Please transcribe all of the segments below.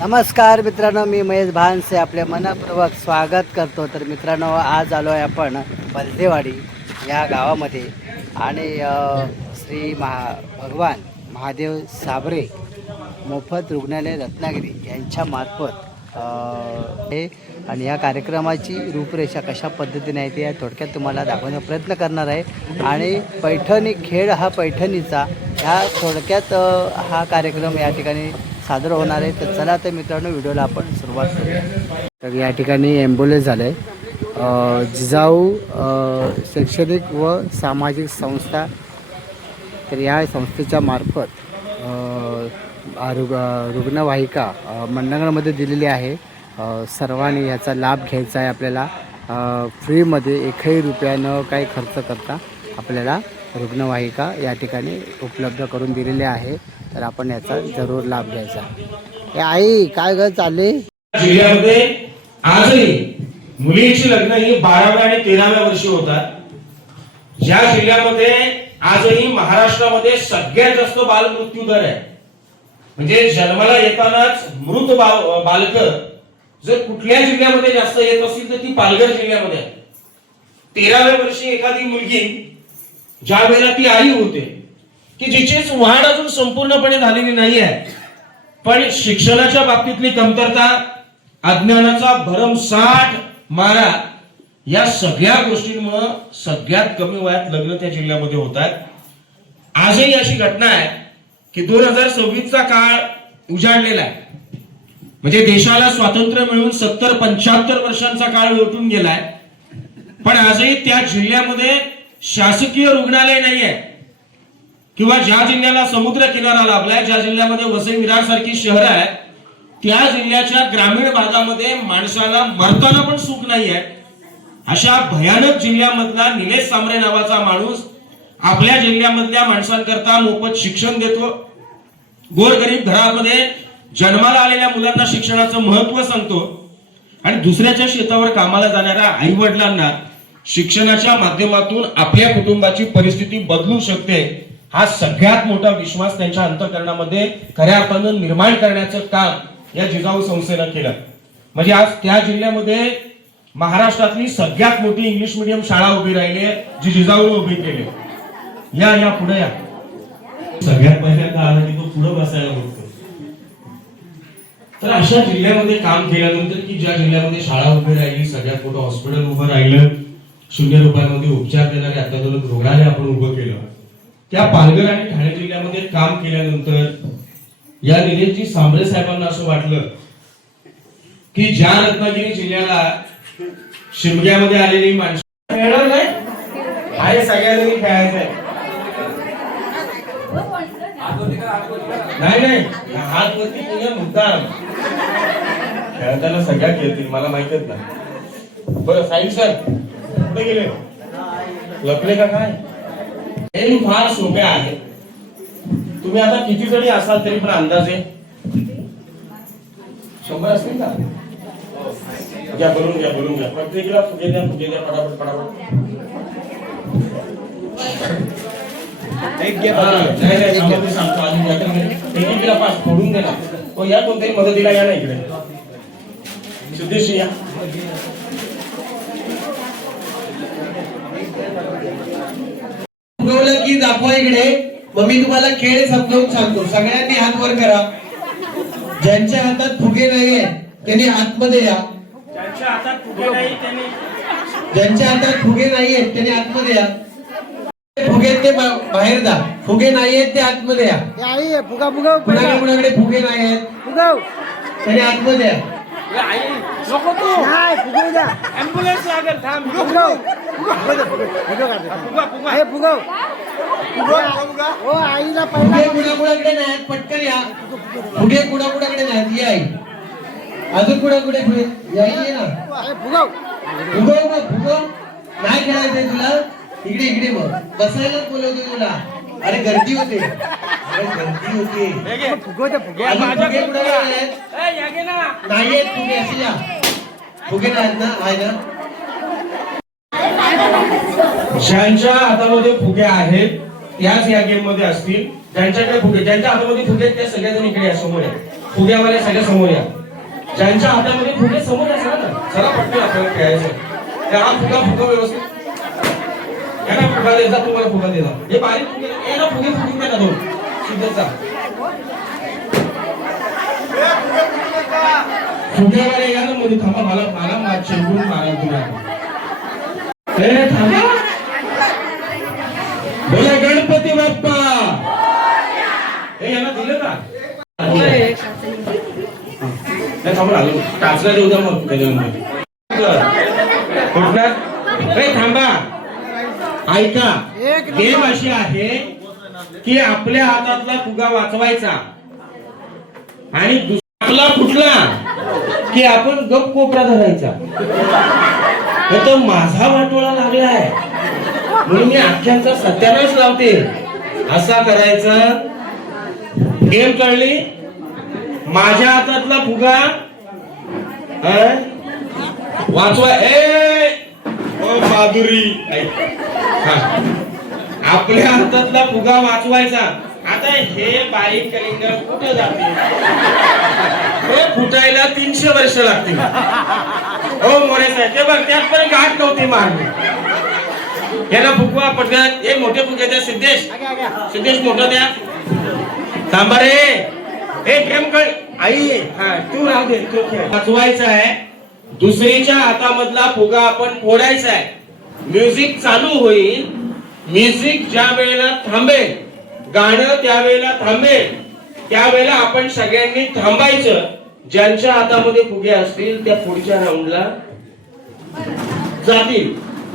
नमस्कार मित्रांनो, मी महेश भानसे आपले मनपूर्वक स्वागत करतो. तर मित्रांनो, आज आलो आहे आपण बलदेवाडी या गावामध्ये आणि श्री भगवान महादेव साबरे मोफत रुग्णालय रत्नागिरी यांच्यामार्फत हे आणि या कार्यक्रमाची रूपरेषा कशा पद्धतीने आहे ते या थोडक्यात तुम्हाला दाखवण्याचा प्रयत्न करणार आहे. आणि पैठणी खेळ हा पैठणीचा ह्या थोडक्यात हा कार्यक्रम या ठिकाणी सादर होणार आहे. तर चला तर मित्रांनो, व्हिडिओला आपण सुरुवात करूया. तर या ठिकाणी ॲम्ब्युलन्स झालं आहे. जिजाऊ शैक्षणिक व सामाजिक संस्था, तर या संस्थेच्या मार्फत रुग्णवाहिका मंडळामध्ये दिलेली आहे. सर्वांनी याचा लाभ घ्यायचा आहे. आपल्याला फ्रीमध्ये एकही रुपया न काही खर्च करता आपल्याला रुग्णवाहिका या ठिकाणी उपलब्ध करून दिलेली आहे. तर आपण याचा जरूर लाभ घ्यायचा. हे आई काय ग चालले? जिल्ह्यामध्ये आजही मुलींची लग्न ही 12व्या आणि 13व्या वर्षी होतात. ज्या जिल्ह्यामध्ये आजही महाराष्ट्रामध्ये सगळ्यात जास्त बालमृत्यू दर आहे, म्हणजे जन्माला येतानाच मृत बालक जर कुठल्या जिल्ह्यामध्ये जास्त येत असेल तर ती पालघर जिल्ह्यामध्ये आहे. 13व्या वर्षी एखादी मुलगी ज्या वेळेला ती आई होते की जिचीच वाढ अजून संपूर्णपणे झालेली नाही आहे, पण शिक्षणाच्या बाबतीतली कमतरता, अज्ञानाचा भरमसाठ मारा, या सगळ्या गोष्टींमुळे सगळ्यात कमी वयात लग्न त्या जिल्ह्यामध्ये होतात. आजही अशी घटना आहे की 2026चा काळ उजाडलेला आहे, म्हणजे देशाला स्वातंत्र्य मिळून 70-75 वर्षांचा काळ लोटून गेलाय, पण आजही त्या जिल्ह्यामध्ये शासकीय रुग्णालय नाही आहे. किंवा ज्या जिल्ह्याला समुद्र किनारा लाभलाय, ज्या जिल्ह्यामध्ये वसई विरार सारखी शहर आहे, त्या जिल्ह्याच्या ग्रामीण भागामध्ये माणसाला मरताना पण सुख नाही आहे. अशा भयानक जिल्ह्यामधला निलेश सांबरे नावाचा माणूस आपल्या जिल्ह्यामधल्या माणसांकरता मोफत शिक्षण देतो. गोरगरीब घरामध्ये जन्माला आलेल्या मुलांना शिक्षणाचं महत्व सांगतो आणि दुसऱ्याच्या शेतावर कामाला जाणाऱ्या आई वडिलांना शिक्षणाच्या माध्यमातून आपल्या कुटुंबाची परिस्थिती बदलू शकते हा सगळ्यात मोठा विश्वास त्यांच्या अंतःकरणामध्ये खऱ्या अर्थानं निर्माण करण्याचं काम या जिजाऊ संस्थेनं केलं. म्हणजे आज त्या जिल्ह्यामध्ये महाराष्ट्रातली सगळ्यात मोठी इंग्लिश मीडियम शाळा उभी राहिली आहे, जी जिजाऊने उभी केली. या पुढे या. सगळ्यात पहिल्यांदा आला की तो पुढे बसायला बघतो. तर अशा जिल्ह्यामध्ये काम केल्यानंतर की ज्या जिल्ह्यामध्ये शाळा उभी राहिली, सगळ्यात मोठं हॉस्पिटल उभं राहिलं, 0 रुपयामध्ये उपचार देणारे अत्याधुनिक रुग्णालय आपण उभं केलं, त्या पालघर आणि ठाणे जिल्ह्यामध्ये काम केल्यानंतर या निलेशजी सांबरे साहेबांना असं वाटलं की ज्या रत्नागिरी जिल्ह्याला शिमग्यामध्ये आलेली माणसं खेळणार नाही, सगळ्यांनी खेळायचंय. नाही हात वरती तुझ्या मुद्दाम खेळताना सगळ्या खेळतील, मला माहितच ना. बरं साहिल सर कुठे गेले? लपले का काय? हे फार सोपे आहे. तुम्ही आता किती जणी असाल तरी पण अंदाजे 100 असतील का? घ्या बोलून घ्या. प्रत्येकीला फुगे द्या पटापट. नाही सांगतो आधी एकीला पास फोडून दे ना. या कोणत्याही मदतीला या ना इकडे. सिद्धेश या. की दाखवा इकडे. मग मी तुम्हाला खेळ समजावून सांगतो. सगळ्यांनी हात वर करा. ज्यांच्या हातात फुगे नाहीये त्यांनी आतमध्ये या. ज्यांच्या हातात फुगे नाही त्यांनी आतमध्ये या. फुगे ते बाहेर जा. फुगे नाहीयेत ते आतमध्ये या. कुणाकडे फुगे नाही आहेत त्याने आतमध्ये या. ॲम्ब्युलन्स लागेल. थांब. फुगे कुणाकुणाकडे नाहीत, पटकन या. फुगे कुणाकुणाकडे नाहीत, या आई. अजून कुणाकुठे फुगे याई ना. फुगव नाही खेळायचंय तुला. इकडे मग बसायला बोलवते तुला. अरे गर्दी होते. नाहीयेत फुगे असे या. फुगे नाहीत ना? आहे ना. ज्यांच्या हातामध्ये फुगे आहेत त्याच या गेम मध्ये असतील. ज्यांच्याकडे फुगे, ज्यांच्या हातामध्ये फुगे त्या सगळ्याजण इकडे समोर आहे. फुग्यावाले सगळ्या समोर या. ज्यांच्या हातामध्ये फुगे समोर असतात ना, चला पटकन आपल्याला खेळायचं. त्या हा फुगा व्यवस्थित यांना फुगा द्यायचा, तुम्हाला फुगा द्यायचा. हे बारीक फुगे यांना फुगे फुगून द्या ना दोन सिद्धचा. फुग्यावाले या ना मध्ये थांबा, मला चिरगुण मारा तुम्हाला. थांबा. बोला गणपती बाप्पा. हे यांना दिलं का? टाचला देऊ द्या मग थांबा. ऐका, गेम अशी आहे की आपल्या हातातला फुगा वाचवायचा आणि आपला फुटला की आपण गप कोपरा धरायचा. तर माझा वाटोळा लागलाय म्हणून मी अख्ख्यांचा सत्यानाश लावते. असा करायचा. गेम कळली? माझ्या हातातला फुगा वाचवा. बहादुरी. आपल्या हातातला फुगा वाचवायचा. आता हे बारीक कलिंग कुठे जाते? हे फुटायला 300 वर्ष लागतील. हो मोरे साहेब, ते बघ त्यात पण गाठ नव्हती मारली. याला फुगवा पटकन. हे मोठे फुगे द्या. सिद्धेश मोठं द्या. थांबा रे. हे गेम कळ. आई तू राहू दे, तू खेळ. वाचवायचा आहे. दुसरीच्या हातामधला फुगा आपण फोडायचा आहे. म्युझिक चालू होईल. म्युझिक ज्या वेळेला थांबेल, गाणं त्यावेळेला थांबेल, त्यावेळेला आपण सगळ्यांनी थांबायचं. ज्यांच्या हातामध्ये फुगे असतील त्या पुढच्या राऊंडला जातील.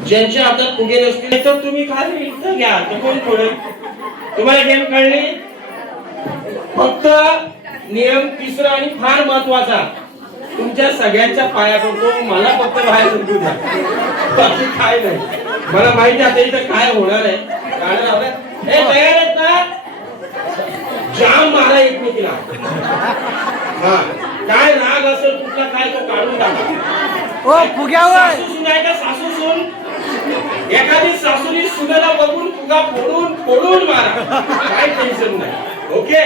ज्यांच्या हातात फुगे नसतील तर तुम्ही खाली इथं घ्या. तर कोण फोडेल? तुम्हाला गेम कळली? फक्त नियम तिसरा आणि फार महत्वाचा, तुमच्या सगळ्यांच्या पाया पडतो. मला फक्त बाहेर उडू द्या, बाकी काय नाही. मला माहिती आता इथं काय होणार आहे. गाणं लावलं. हे तयार आहेत ना? जाम मारा एकमेकीला. हा, काय राग असेल कुठला काय तो काढून टाका. सासू सून आहे का? सासू सून. एखादी सासूनी सुनेला बघून फुगा फोडून मारा. काय टेन्शन नाही. ओके,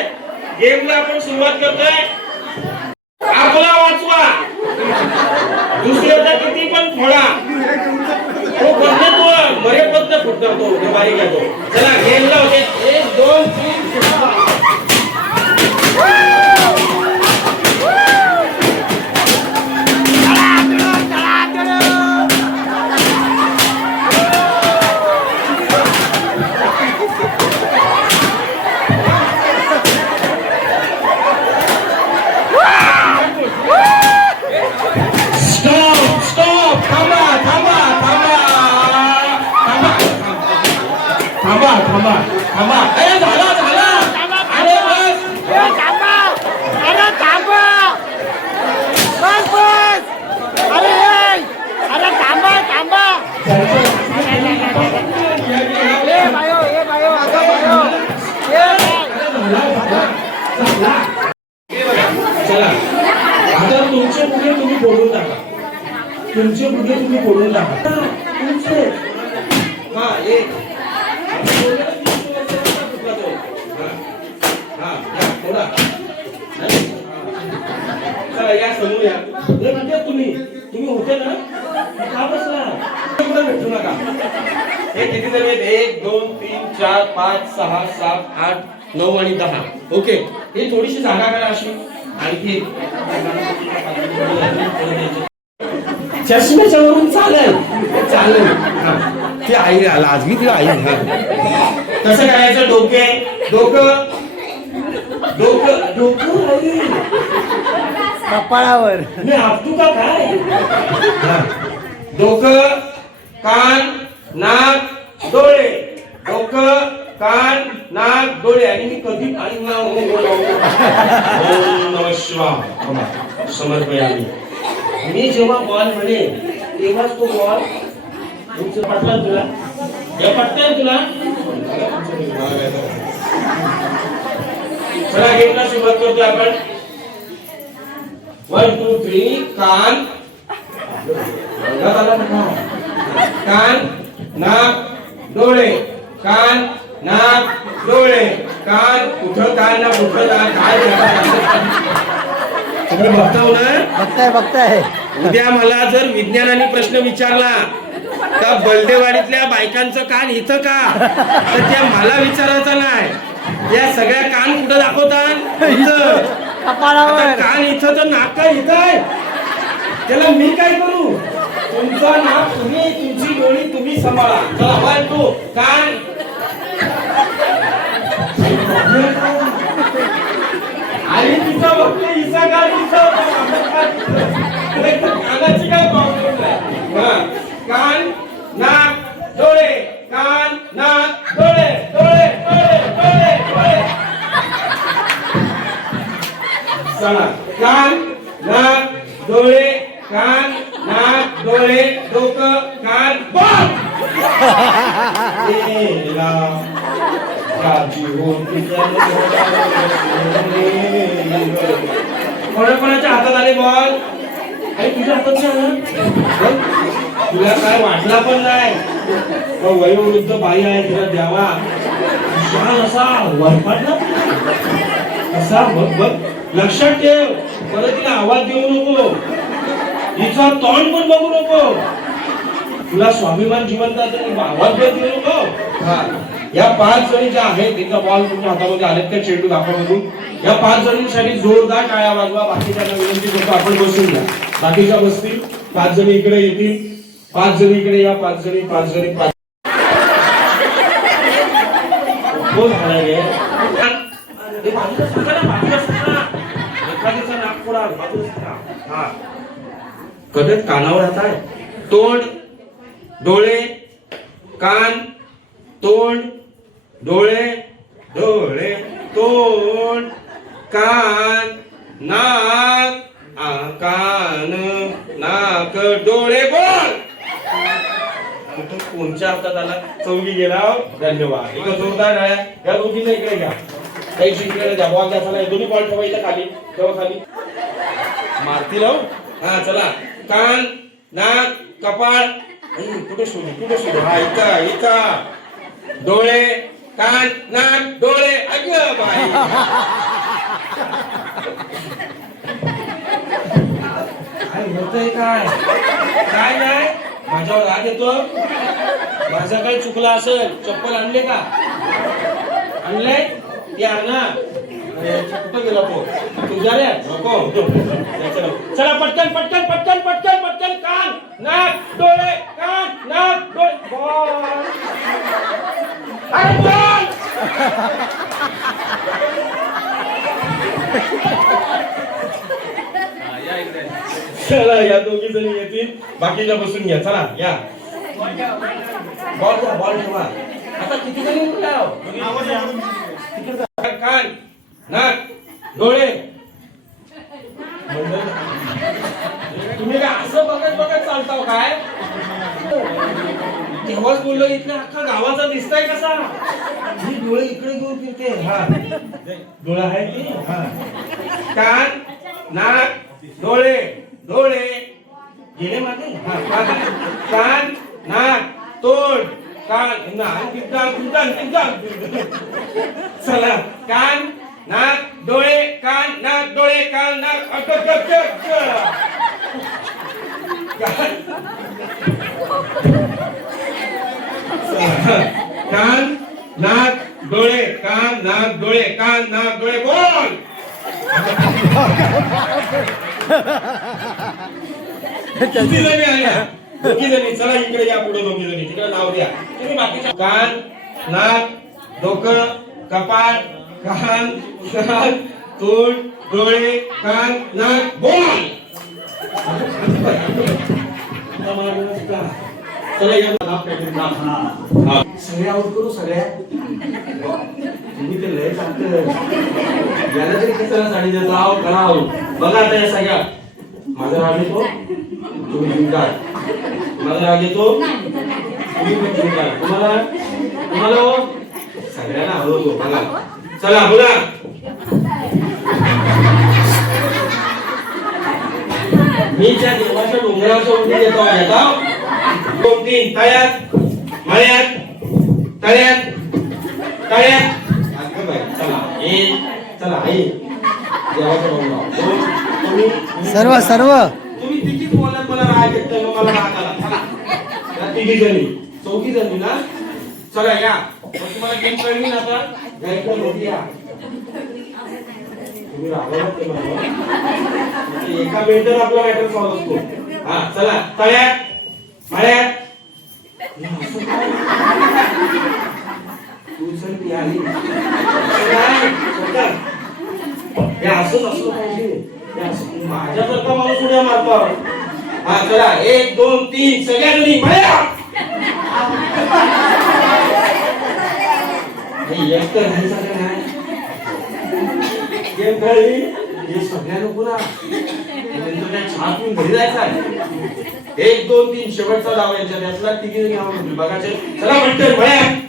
गेमला आपण सुरुवात करतोय. आपला वाचवा. दुसऱ्याचा किती पण फोडा, तो बंद तो मरेपर्यंत फुटणार. तो बारीक आहे तो. चला गेमला होते. 1 2 3 थांबा. झाला. अरे बस. चला आता तुमचे फुगे तुम्ही फोडून टाका. तुमचे हा एक या समोर या. तुम्ही होते ना, का बसला? भेटू नका. हे किती जण आहेत? 1 2 3 4 5 6 7 8 9 आणि 10. ओके, ही थोडीशी जागा करा अशी. आणखी चष्म्याच्या वरून चालेल. ती आई लाजमी. ती आई. कसं करायचं? डोकं कपाळावर मी आपटू का काय? डोकं, कान, नाक, डोळे. डोकं, कान, नाक, डोळे. आणि मी कधी आणि समर्पयामी. मी जेव्हा बॉल म्हणे तेव्हाच तो बॉल पटला तुला. हे पटतंय तुला? चला गेमला सुरुवात करतोय आपण. 1 2 3 कान, नाक, डोळे. कान, नाक, डोळे. कान कुठं कान ना कुठं कान काय तुम्ही बघताव ना, बघताय उद्या मला जर विज्ञानाने प्रश्न विचारला का बलदेवाडीतल्या बायकांचं कान इथं का, तर त्या मला विचारायचं नाही, या सगळ्या कान कुठं दाखवतात, इथं. आता कान इथं तर नाक काय इथं आहे, त्याला मी काय करू? तुमचा नाक तुम्ही, तुमची डोळी तुम्ही सांभाळा. चला वन टू कान. आणि तिचं बघते हिचा कान तिचं कानाची काय प्रॉब्लेम नाही. कान नाक डोळे, कान नाक डोळे, डोळे डोळे डोळे डोळे. चला कान नाक डोळे, कान नाक डोळे, डोकं कान बंद. कोणाच्या हातात आले बॉल? आणि तुझ्या हातात तुला काय वाटला पण नाही. वयोवृद्ध बाई आहे, तिला द्यावा असा वरपाटला असा. बघ बघ लक्षात ठेव, परत तिला आवाज देऊ नको, तिचा तोंड पण बघू नको. तुला स्वाभिमान जिवंत आवाज देऊ नको. या 5 जणी ज्या आहेत, त्यांचा बॉल तुमच्या हातामध्ये आलेत का चेंडू दाखवा बघू. या 5 जणींसाठी जोरदार टाळ्या वाजवा. बाकीच्यांना विनंती करतो आपण बसून घ्या. बाकीच्या बसतील, 5 जणी इकडे येतील, 5 जणी इकडे या, 5 जणी 5 जणी 5. कोण झालाय कधीच कानावर राहत आहे. तोंड डोळे कान, तोंड डोळे डोळे, तोंड कान नाक, कान नाक डोळे. बोल कुठं कोणच्या हातात आला? चौघी गेला. धन्यवाद. एक जोरदार टाळ्या. या दोघींना इकडे घ्या, काही इकडे द्या. बॉल द्या. चला दोन्ही बॉल ठेवायचा खाली, ठेवा खाली, मारतील. हा चला कान नाक कपाळ, कुठे शोधू कुठे शोधू. हा इथं इथं. डोळे कान नाक डोळे. अगं बाई काय होतंय? काय काय नाही. माझ्यावर राग येतो. माझं काही चुकलं असेल. चप्पल आणले का? आणले ते आणा. कुठं गेला तो? तुझ्या रे नको. चला पटकन पटकन पटकन पटकन पटकन. कान नाक डोळे, कान नाक डोळे. बॉल. अरे बॉल. चला या दोघी जणी येतील, बाकीच्या बसून घ्या. चला या. बॉल घ्या, बॉल ठेवा. आता किती जणी उठल्या? कान नाक डोळे. तुम्ही काय असं बघत बघत चालताव काय? तेव्हाच बोललो इथल्या अख्खा गावाचा दिसताय कसा. ही डोळे इकडे घेऊन फिरते. हा डोळा आहे की. हा कान नाक डोळे डोळे गेले मागे. हा कान नाक तोंड कान नाक. चला कान नाक डोळे, कान नाक डोळे, कान नाक. कान नाक डोळे, कान नाक डोळे, कान नाक डोळे. बोल. किती जणी आल्या? दोघी जणी. चला इकडे या, पुढे दोघी जणी. तिकडे नाव द्या तुम्ही. बाकीच्या कान नाक डोकं कपाळ, कान नाक तोंड डोळे, कान नाक. बोल. चला या. सगळे आउट करू. सगळ्या तुम्ही ते लय चालतं. याला तरी कशाला साडी देता कराव. बघा आता या सगळ्या. माझा राग येतो तुम्ही जिंकाल. माझा राग येतो तुम्ही पण जिंकाल. तुम्हाला तुम्हाला सगळ्यांना हरवतो. बघा चला बोला. मी त्या देवाच्या डोंगराच्या उंची येतो. येतो 2-3 तळ्यात मळ्यात तळ्यात तळ्यात. चला चला आई देवाच्या डोंगरावर सर्व सर्व तुम्ही तिघीच बोलल्यात मला राग येतोय मग मला राग आला. चला या तिघी जणी चौघी जणी ना चला या मग तुम्हाला गेम कळली ना आता या इकडे मोठी या तुम्ही रागवत नाही मला. म्हणजे एका मिनिटात आपला मॅटर सॉल्व्ह असतो. हा चला तळ्यात मळ्यात तू चल ती आली हे असंच असलं पाहिजे. माझ्यासारखा माणूस उड्या मारतो. हा चला 1 2 3 सगळ्या जणी मळ्यात एक तर राहायचं का नाही गेम खेळली हे सगळ्या नको ना त्यांचं काय छान पिऊन घरी जायचं आहे. 1 2 3 शेवटचा डाव यांच्या त्यातला तिघी जणी आम्ही बघायचे. चला म्हणते मळ्यात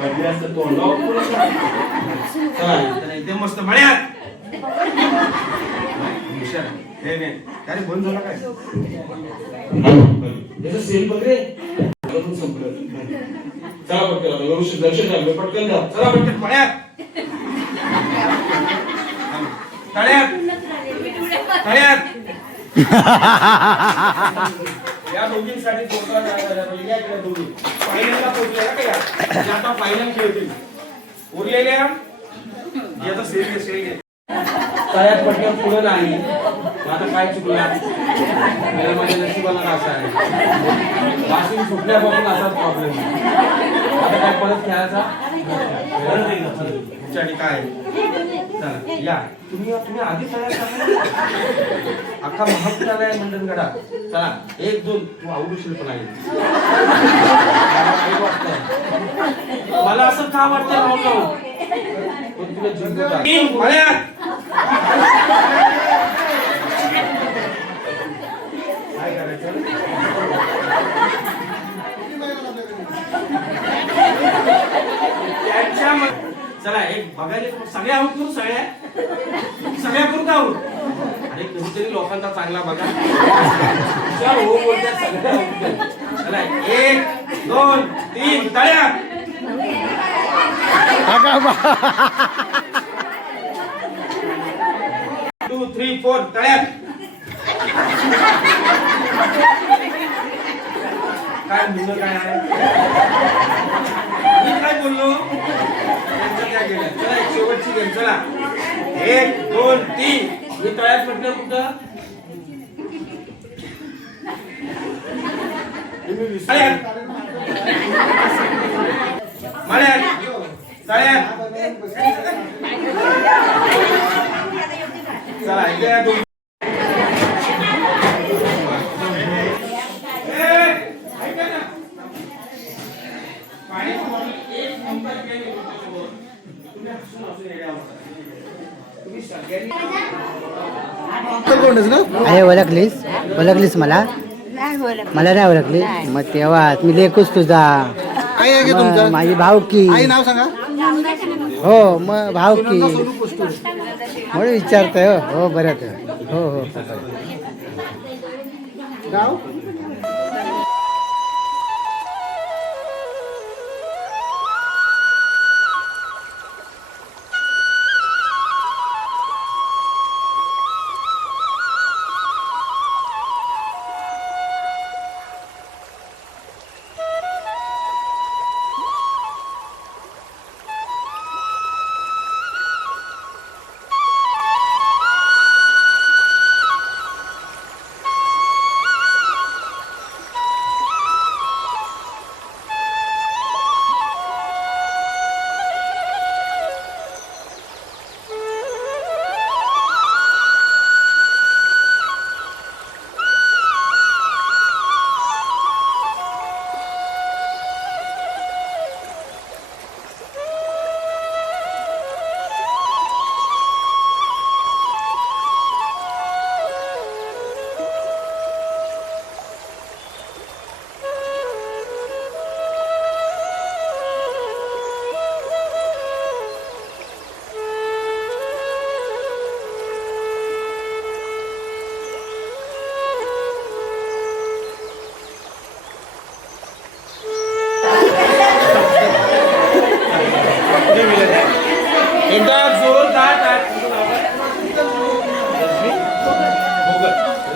पडले असतं तोंडावर चला एकदम मस्त मळ्यात हे नाही अरे बंद झाला काय याचं सेल बघ रे संपलं. चला पटकन व्यवस्थित लक्ष द्या पटकन द्या. चला पटकन मळ्यात तळ्यात तळ्यात या दोघींसाठी पोहोचला जायला पाहिजे. या इकडे दोघी फायनलला पोहोचल्या का या आता फायनल खेळतील उरलेल्या याचा सेल घे. तळ्यात पटकन पुढे नाही आता काय चुकला मला माझ्या नशिबाला असा आहे वाशिंग सुटल्यापासून असाच प्रॉब्लेम. आता काय परत खेळायचा काय चला या तुम्ही आधी तळ्यात अख्खा महाविद्यालय मंडणगडा. चला 1 2 तू आवडूशील पण आहे मला असं का वाटतं पण तुला जिंकत मळ्यात काय करायचं चला एक बघायला सगळ्या आहोत करू सगळ्या करू का आहोत अरे कधीतरी लोकांचा चांगला बघा. हो बोलत्या सगळ्या. चला 1 2 3 तळ्यात 2 3 4 तळ्यात काय मुलं काय आहे मी काय बोललो त्यांच्या त्या गेल्या. चला एक शेवटची गेम चला 1 2 3 मी तळ्यात म्हटलं कुठं मळ्यात तळ्यात चला इकडे दोन अरे ओळखलीस मला नाही ओळखली मग तेव्हा मी लेखूच तुझा माझी भावकी नाव सांगा. हो मग भावकी म्हणून विचारतोय. हो बरं हो हो गाव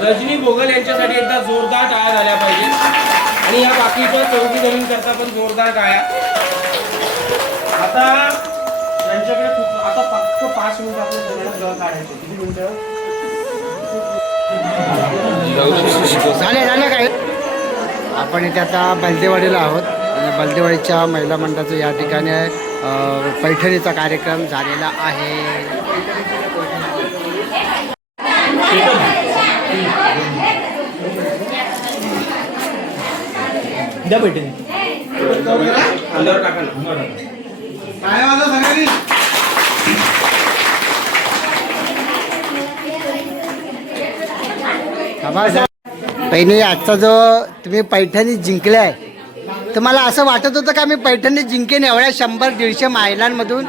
रजनी भोगल यांच्यासाठी एकदा जोरदार टाळ्या झाल्या पाहिजे आणि या बाकीच्या चौकी जमीन करता पण जोरदार टाळ्या. आता यांच्याकडे आता फक्त 5 मिनिट आपल्या सगळ्यांना गळ काढायचे. किती मिनिटं झाले काय. आपण इथे आता बलदेवाडीला आहोत आणि बलदेवाडीच्या महिला मंडळाचं या ठिकाणी पैठणीचा कार्यक्रम झालेला आहे. द्या पैठणी अंगावर टाका ना. काय वाजव सगळ्यांनी. पहिली आजचा जो तुम्ही पैठणी जिंकलाय, तुम्हाला असं वाटत होतं का मी पैठणी जिंकेन एवढ्या 100-150 महिलांमधून?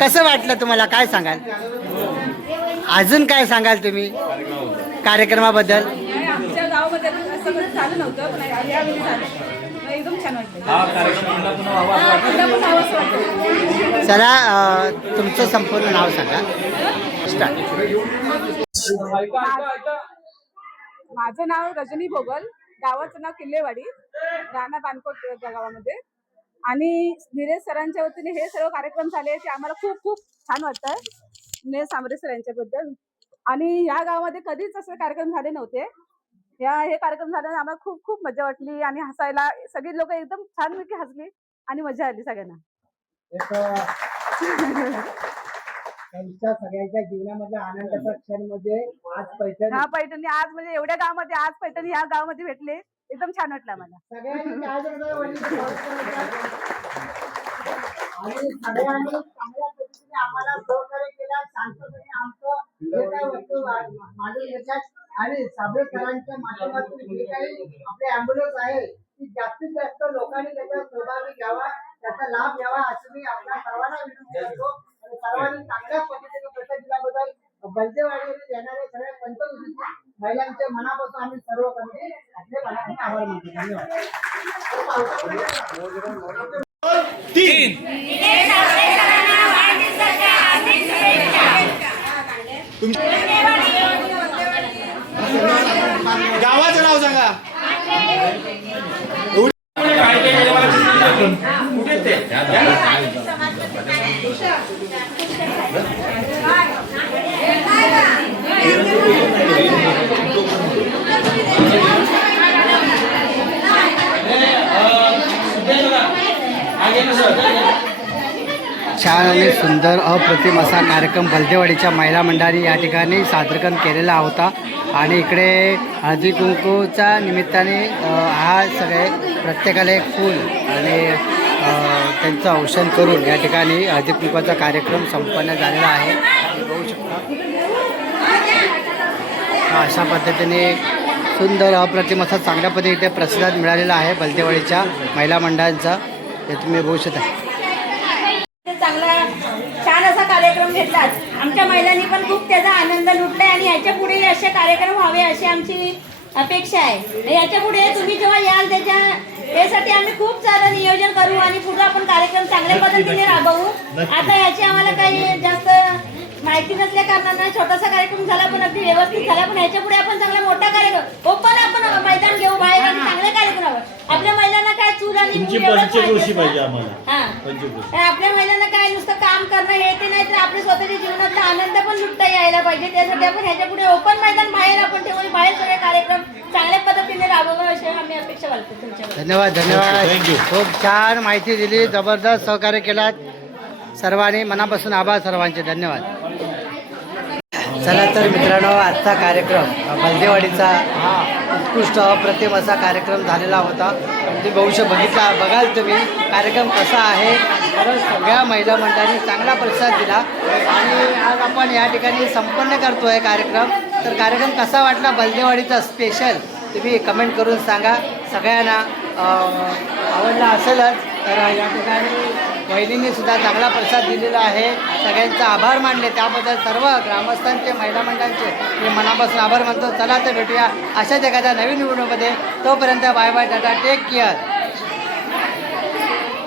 कसं वाटलं तुम्हाला, काय सांगाल? अजून काय सांगाल तुम्ही कार्यक्रमाबद्दल? आमच्या गावामध्ये असं कधी झालं नव्हतं, पण यावेळी झालं. एकदम छान वाटतं. चला तुमचं संपूर्ण नाव सांगा. माझं नाव रजनी भोगल, गावाचं नाव किल्लेवाडी, राणा बानकोट त्या गावामध्ये. आणि निलेश सरांच्या वतीने हे सर्व कार्यक्रम झाले ते आम्हाला खूप खूप छान वाटतंय, निलेश सांबरे सर यांच्याबद्दल. आणि या गावामध्ये कधीच असे कार्यक्रम झाले नव्हते. हे कार्यक्रम झाल्याने आम्हाला खूप खूप मजा वाटली आणि हसायला सगळी लोक एकदम छानपैकी हसली आणि मजा आली सगळ्यांना. त्यांच्या सगळ्यांच्या जीवनामधला आनंदाचा क्षण म्हणजे आज पैठणी. हा पैठणी आज म्हणजे एवढ्या गावामध्ये आज पैठणी ह्या गावामध्ये भेटले, एकदम छान वाटलं आम्हाला. सगळ्यांनी काय आणि सगळ्यांनी चांगल्या पद्धतीने आम्हाला सहकार्य केला. शांतपणे आमचं जे काही वस्तू मांडून घेतात आणि साबळेकरांच्या माध्यमातून जे काही आपले अँब्युलन्स आहे ती जास्तीत जास्त लोकांनी त्याचा सहभागी घ्यावा, त्याचा लाभ घ्यावा असं मी आपल्या सर्वांना विनंती करतो. आणि सर्वांनी चांगल्या पद्धतीने प्रतिसाद दिल्याबद्दल बलदेवाडीमध्ये येणारे सगळ्या पंचकृषी महिलांचे मनापासून आम्ही सर्व कमिटी आपले मनापासून आभार मानतो. धन्यवाद. गावाचं नाव सांगा. कुठे ते छान आणि सुंदर अप्रतिम असा कार्यक्रम बलदेवाडीच्या महिला मंडळाने या ठिकाणी सादरीकरण केलेला होता. आणि इकडे हळदी कुंकूच्या निमित्ताने हा सगळे प्रत्येकाला एक फूल आणि त्यांचं औषण करून या ठिकाणी हळदी कुंकूचा कार्यक्रम संपन्न झालेला आहे. बघू शकता अशा पद्धतीने सुंदर अप्रतिम असा चांगल्या पद्धतीने इथे प्रतिसाद मिळालेला आहे बलदेवाडीच्या महिला मंडळांचा. हे तुम्ही बघू शकता. चांगला छान असा कार्यक्रम घेतला. आमच्या महिलांनी पण खूप त्याचा आनंद लुटलाय आणि याच्या पुढे असे कार्यक्रम व्हावे अशी आमची अपेक्षा आहे. याच्या पुढे तुम्ही जेव्हा याल त्यासाठी आम्ही खूप सारं नियोजन करू आणि पुढे आपण कार्यक्रम चांगल्या पद्धतीने राबवू. आता याची आम्हाला काही जास्त माहिती नसल्या कारणानं छोटासा कार्यक्रम झाला पण अगदी व्यवस्थित झाला. पण ह्याच्या पुढे आपण चांगला मोठा कार्यक्रम ओपन आपण मैदान घेऊ बाहेर आणि चांगले कार्यक्रम आपल्या महिलांना काय चूल आणि पाहिजे आम्हाला. हा आपल्या महिलांना काय नुसतं काम करणं हे ते नाही तर आपल्या स्वतःच्या जीवनातला आनंद पण लुटता यायला पाहिजे. त्यासाठी आपण ह्याच्या पुढे ओपन मैदान बाहेर आपण ठेवून बाहेर सगळे कार्यक्रम चांगल्या पद्धतीने राबवावं अशी आम्ही अपेक्षा बाळगतो तुमच्याकडे. धन्यवाद. धन्यवाद. खूप छान माहिती दिली, जबरदस्त सहकार्य केलात सर्वांनी. मनापासून आभार सर्वांचे. धन्यवाद. चला तर मित्रांनो, आजचा कार्यक्रम बलदेवाडीचा हा उत्कृष्ट अप्रतिम असा कार्यक्रम झालेला होता. तुम्ही बघाल तुम्ही कार्यक्रम कसा आहे. खरंच सगळ्या महिला मंडळांनी चांगला प्रतिसाद दिला आणि आज आपण या ठिकाणी संपन्न करतोय कार्यक्रम. तर कार्यक्रम कसा वाटला बलदेवाडीचा स्पेशल तुम्ही कमेंट करून सांगा. सगळ्यांना आवडला असेलच. तर या ठिकाणी बहिणींनी सुद्धा चांगला प्रतिसाद दिलेला आहे. सगळ्यांचा आभार मानले त्याबद्दल सर्व ग्रामस्थांचे महिला मंडळांचे मी मनापासून आभार मानतो. चला तर भेटूया अशाच एखाद्या नवीन व्हिडिओमध्ये. तोपर्यंत bye bye, tata, take care.